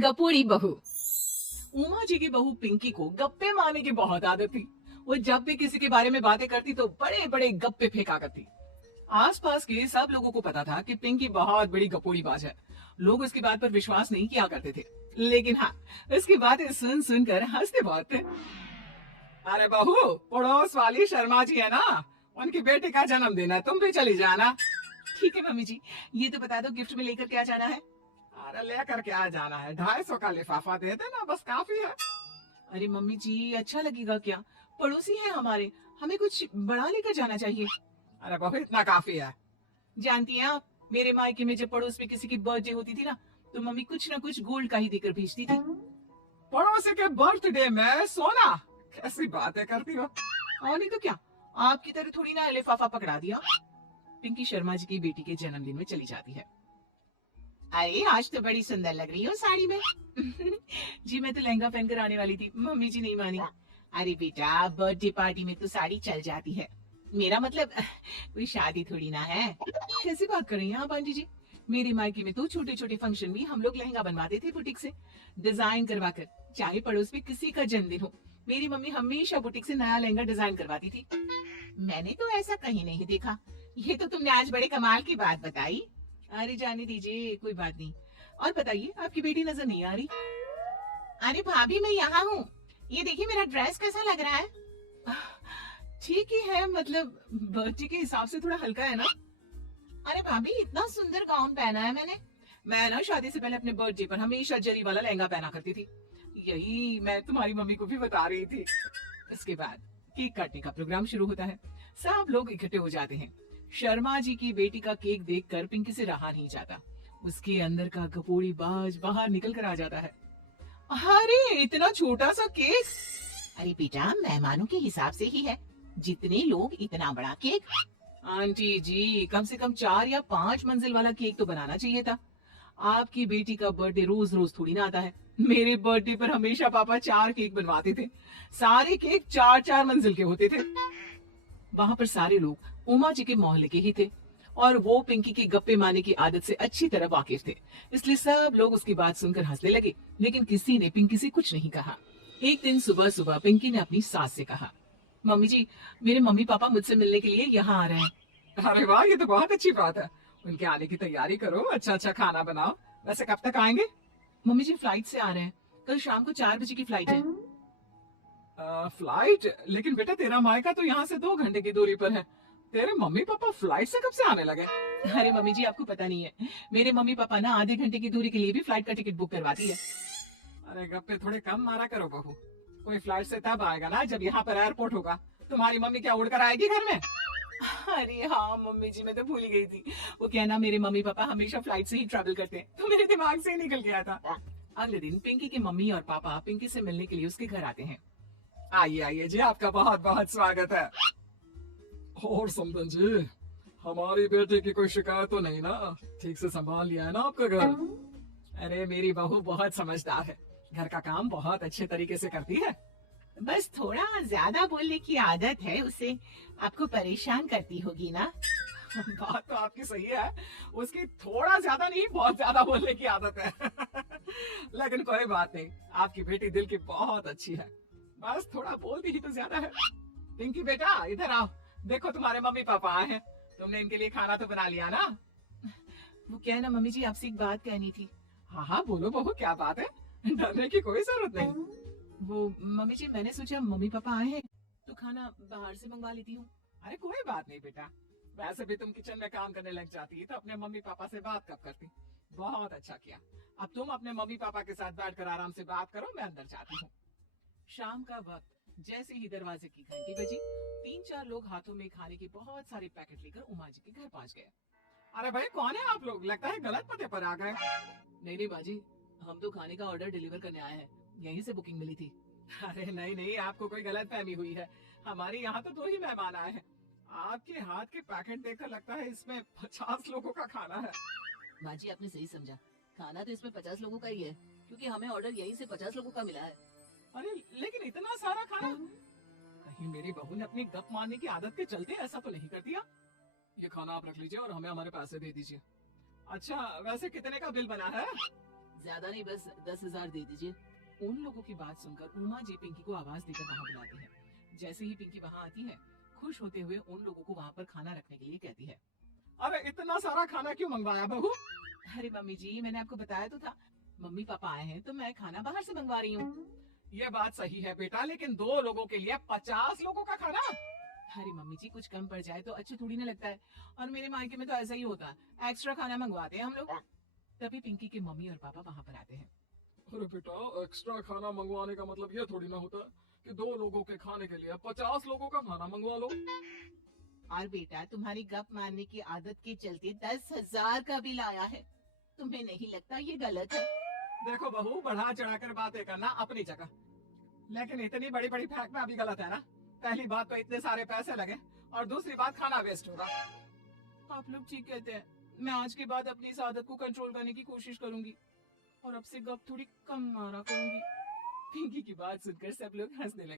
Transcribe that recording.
गपोड़ी बहू। उमा जी की बहू पिंकी को गप्पे मारने की बहुत आदत थी। वो जब भी किसी के बारे में बातें करती तो बड़े बड़े गप्पे फेंका करती। आसपास के सब लोगों को पता था कि पिंकी बहुत बड़ी गपोड़ी बाज है। लोग उसकी बात पर विश्वास नहीं किया करते थे, लेकिन हाँ, उसकी बातें सुन सुनकर हंसते बहुत थे। अरे बहू, पड़ोस वाली शर्मा जी है ना, उनकी बेटी का जन्मदिन है, तुम भी चली जाना। ठीक है मम्मी जी, ये तो बता दो गिफ्ट में लेकर क्या जाना है। अरे लेकर क्या जाना है, 250 का लिफाफा दे देना, बस काफी है। अरे मम्मी जी, अच्छा लगेगा क्या? पड़ोसी है हमारे, हमें कुछ बड़ा लेकर जाना चाहिए। अरे बहू, इतना काफी है। जानती हैं आप, मेरे मायके में जब पड़ोस में किसी की बर्थडे होती थी ना, तो मम्मी कुछ ना कुछ गोल्ड का ही देकर भेजती थी। पड़ोसी के बर्थडे में सोना? कैसी बातें करती हो। और नहीं तो क्या, आपकी तरह थोड़ी ना लिफाफा पकड़ा दिया। पिंकी शर्मा जी की बेटी के जन्मदिन में चली जाती है। अरे आज तो बड़ी सुंदर लग रही हो साड़ी में। जी मैं तो लहंगा पहनकर आने वाली थी, मम्मी जी नहीं मानी। अरे बेटा, बर्थडे पार्टी में तो साड़ी चल जाती है, मेरा मतलब कोई शादी थोड़ी ना है। कैसी बात कर रही हैं आप आंटी जी? मेरे मायके में तो छोटे छोटे फंक्शन भी हम लोग लहंगा बनवाते थे बुटीक से, डिजाइन करवा कर। चाहे पड़ोस में किसी का जन्मदिन हो, मेरी मम्मी हमेशा बुटीक से नया लहंगा डिजाइन करवाती थी। मैंने तो ऐसा कहीं नहीं देखा। ये तो तुमने आज बड़े कमाल की बात बताई। अरे जाने दीजिए, कोई बात नहीं। और बताइए, आपकी बेटी नजर नहीं आ रही। अरे भाभी, मैं यहाँ हूँ। ये देखिए मेरा ड्रेस कैसा लग रहा है। ठीक ही है, मतलब बर्थडे के हिसाब से थोड़ा हल्का है ना। अरे भाभी, इतना सुंदर गाउन पहना है मैंने। मैं ना शादी से पहले अपने बर्थडे पर हमेशा जरी वाला लहंगा पहना करती थी। यही मैं तुम्हारी मम्मी को भी बता रही थी। इसके बाद केक काटने का प्रोग्राम शुरू होता है। सब लोग इकट्ठे हो जाते हैं। शर्मा जी की बेटी का केक देखकर पिंकी से रहा नहीं जाता। उसके अंदर का गपोड़ी बाज बाहर निकल कर आ जाता है। अरे इतना छोटा सा केक! अरे बेटा, मेहमानों के हिसाब से ही है, जितने लोग इतना बड़ा केक। आंटी जी, कम से कम 4 या 5 मंजिल वाला केक तो बनाना चाहिए था। आपकी बेटी का बर्थडे रोज रोज थोड़ी ना आता है। मेरे बर्थडे पर हमेशा पापा 4 केक बनवाते थे। सारे केक 4-4 मंजिल के होते थे। वहां पर सारे लोग उमा जी के मोहल्ले के ही थे और वो पिंकी की गप्पे मारने की आदत से अच्छी तरह वाकिफ थे, इसलिए सब लोग उसकी बात सुनकर हंसने लगे, लेकिन किसी ने पिंकी से कुछ नहीं कहा। एक दिन सुबह सुबह पिंकी ने अपनी सास से कहा, मम्मी जी, मेरे मम्मी पापा मुझसे मिलने के लिए यहाँ आ रहे हैं। अरे वाह, ये तो बहुत अच्छी बात है। उनके आने की तैयारी करो, अच्छा अच्छा खाना बनाओ। वैसे कब तक आएंगे? मम्मी जी फ्लाइट से आ रहे हैं, कल शाम को 4 बजे की फ्लाइट है। फ्लाइट? लेकिन बेटा, तेरा मायका तो यहाँ से 2 घंटे की दूरी पर है। तेरे मम्मी पापा फ्लाइट से कब से आने लगे? अरे मम्मी जी, आपको पता नहीं है, मेरे मम्मी पापा ना आधे घंटे की दूरी के लिए भी फ्लाइट का टिकट बुक करवाती है। अरे गप्पे थोड़े कम मारा करो बहू। कोई फ्लाइट से तब आएगा ना जब यहाँ पर एयरपोर्ट होगा। तुम्हारी मम्मी क्या उड़कर आएगी घर में? अरे हाँ मम्मी जी, मैं तो भूल गई थी। वो कहना मेरे मम्मी पापा हमेशा फ्लाइट से ही ट्रैवल करते हैं, तो मेरे दिमाग से ही निकल गया था। अगले दिन पिंकी के मम्मी और पापा पिंकी से मिलने के लिए उसके घर आते हैं। आइए आइए जी, आपका बहुत बहुत स्वागत है। और समदन जी, हमारी बेटी की कोई शिकायत तो नहीं ना? ठीक से संभाल लिया है ना आपका घर? अरे मेरी बहू बहुत समझदार है, घर का काम बहुत अच्छे तरीके से करती है। बस थोड़ा ज्यादा बोलने की आदत है उसे, आपको परेशान करती होगी ना। बात तो आपकी सही है, उसकी थोड़ा ज्यादा नहीं बहुत ज्यादा बोलने की आदत है। लेकिन कोई बात नहीं, आपकी बेटी दिल की बहुत अच्छी है, बस थोड़ा बोलती ही तो ज्यादा है। पिंकी बेटा, इधर आओ, देखो तुम्हारे मम्मी पापा आए हैं। तुमने इनके लिए खाना तो बना लिया ना? वो क्या है ना मम्मी जी, आपसे एक बात कहनी थी। हाँ हाँ बोलो बहू, क्या बात है? डरने की कोई जरूरत नहीं। वो मम्मी जी, मैंने सोचा मम्मी पापा आए हैं तो खाना बाहर से मंगवा लेती हूँ। अरे कोई बात नहीं बेटा, वैसे भी तुम किचन में काम करने लग जाती तो अपने मम्मी पापा से बात कब करती। बहुत अच्छा किया। अब तुम अपने मम्मी पापा के साथ बैठकर आराम से बात करो, मैं अंदर जाती हूँ। शाम का वक्त, जैसे ही दरवाजे की घंटी बजी, 3-4 लोग हाथों में खाने के बहुत सारे पैकेट लेकर उमा जी के घर पहुंच गए। अरे भाई, कौन है आप लोग? लगता है गलत पते पर आ गए। नहीं नहीं बाजी, हम तो खाने का ऑर्डर डिलीवर करने आए हैं, यहीं से बुकिंग मिली थी। अरे नहीं नहीं, आपको कोई गलत फहमी हुई है। हमारे यहाँ तो 2 ही मेहमान आए हैं। आपके हाथ के पैकेट देखकर लगता है इसमें 50 लोगों का खाना है। बाजी, आपने सही समझा, खाना तो इसमें 50 लोगों का ही है, क्योंकि हमें ऑर्डर यहीं से 50 लोगों का मिला है। अरे लेकिन इतना सारा खाना, कहीं मेरी बहू ने अपनी गप मारने की आदत के चलते ऐसा तो नहीं कर दिया? ये खाना आप रख लीजिए और हमें हमारे पैसे दे दीजिए। अच्छा, वैसे कितने का बिल बना है? ज्यादा नहीं, बस 10,000 दे दीजिए। उन लोगों की बात सुनकर उमा जी पिंकी को आवाज देकर वहाँ बुलाती है। जैसे ही पिंकी वहाँ आती है, खुश होते हुए उन लोगों को वहाँ पर खाना रखने के लिए कहती है। अरे इतना सारा खाना क्यों मंगवाया बहू? अरे मम्मी जी, मैंने आपको बताया तो था, मम्मी पापा आए हैं तो मैं खाना बाहर से मंगवा रही हूँ। ये बात सही है बेटा, लेकिन 2 लोगों के लिए 50 लोगों का खाना? अरे मम्मी जी, कुछ कम पड़ जाए तो अच्छा थोड़ी ना लगता है, और मेरे मायके में तो ऐसा ही होता है, एक्स्ट्रा खाना मंगवाते हैं हम लोग। तभी पिंकी के मम्मी और पापा वहाँ पर आते हैं। अरे बेटा, एक्स्ट्रा खाना मंगवाने का मतलब ये थोड़ी ना होता कि 2 लोगों के खाने के लिए 50 लोगों का खाना मंगवा लो। और बेटा, तुम्हारी गप मारने की आदत के चलते 10,000 का बिल आया है। तुम्हें नहीं लगता ये गलत है? देखो बहू, बढ़ा चढ़ाकर बातें करना अपनी जगह, लेकिन इतनी बड़ी बड़ी फेंकना भी गलत है ना। पहली बात तो इतने सारे पैसे लगे, और दूसरी बात खाना वेस्ट होगा। आप लोग ठीक कहते हैं, मैं आज के बाद अपनी इस आदत को कंट्रोल करने की कोशिश करूंगी, और अब से गप थोड़ी कम मारा करूंगी। पिंकी की बात सुनकर सब लोग हंसने लगे।